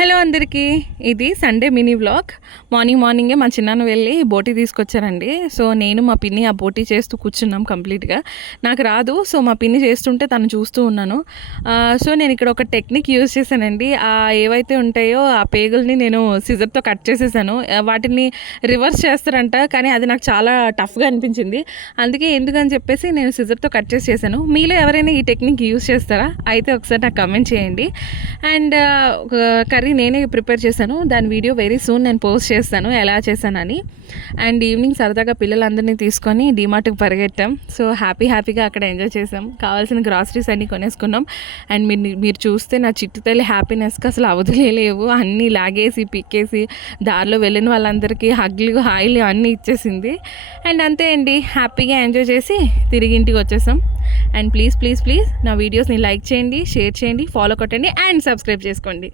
Hello అందరికీ, ఇది Sunday mini vlog. మార్నింగే మా చిన్నాన్న వెళ్ళి బోటీ తీసుకొచ్చారండి. సో నేను మా పిన్ని ఆ బోటీ చేస్తూ కూర్చున్నాం. కంప్లీట్గా నాకు రాదు, సో మా పిన్ని చేస్తుంటే తను చూస్తూ ఉన్నాను. సో నేను ఇక్కడ ఒక టెక్నిక్ యూజ్ చేశానండి. ఏవైతే ఉంటాయో ఆ పేగుల్ని నేను సిజర్తో కట్ చేసేసాను. వాటిని రివర్స్ చేస్తారంట, కానీ అది నాకు చాలా టఫ్గా అనిపించింది. అందుకే ఎందుకని చెప్పేసి నేను సిజర్తో కట్ చేసాను. మీలో ఎవరైనా ఈ టెక్నిక్ యూజ్ చేస్తారా? అయితే ఒకసారి నాకు కమెంట్ చేయండి. అండ్ కర్రీ నేనే ప్రిపేర్ చేశాను. దాని వీడియో వెరీ సూన్ నేను పోస్ట్ చేస్తాను ఎలా చేశానని. అండ్ ఈవినింగ్ సరదాగా పిల్లలందరినీ తీసుకొని డీమార్ట్కి పరిగెట్టాం. సో హ్యాపీగా అక్కడ ఎంజాయ్ చేసాం. కావాల్సిన గ్రాసరీస్ అన్నీ కొనేసుకున్నాం. అండ్ మీరు చూస్తే నా చిట్టు తల్లి హ్యాపీనెస్కి అసలు అవధులేవు. అన్నీ లాగేసి పిక్కేసి దారిలో వెళ్ళిన వాళ్ళందరికీ హగ్లు హాయిలు అన్నీ ఇచ్చేసింది. అండ్ అంతే అండి, హ్యాపీగా ఎంజాయ్ చేసి తిరిగి ఇంటికి వచ్చేసాం. అండ్ ప్లీజ్ నా వీడియోస్ని లైక్ చేయండి, షేర్ చేయండి, ఫాలో కొట్టండి అండ్ సబ్స్క్రైబ్ చేసుకోండి.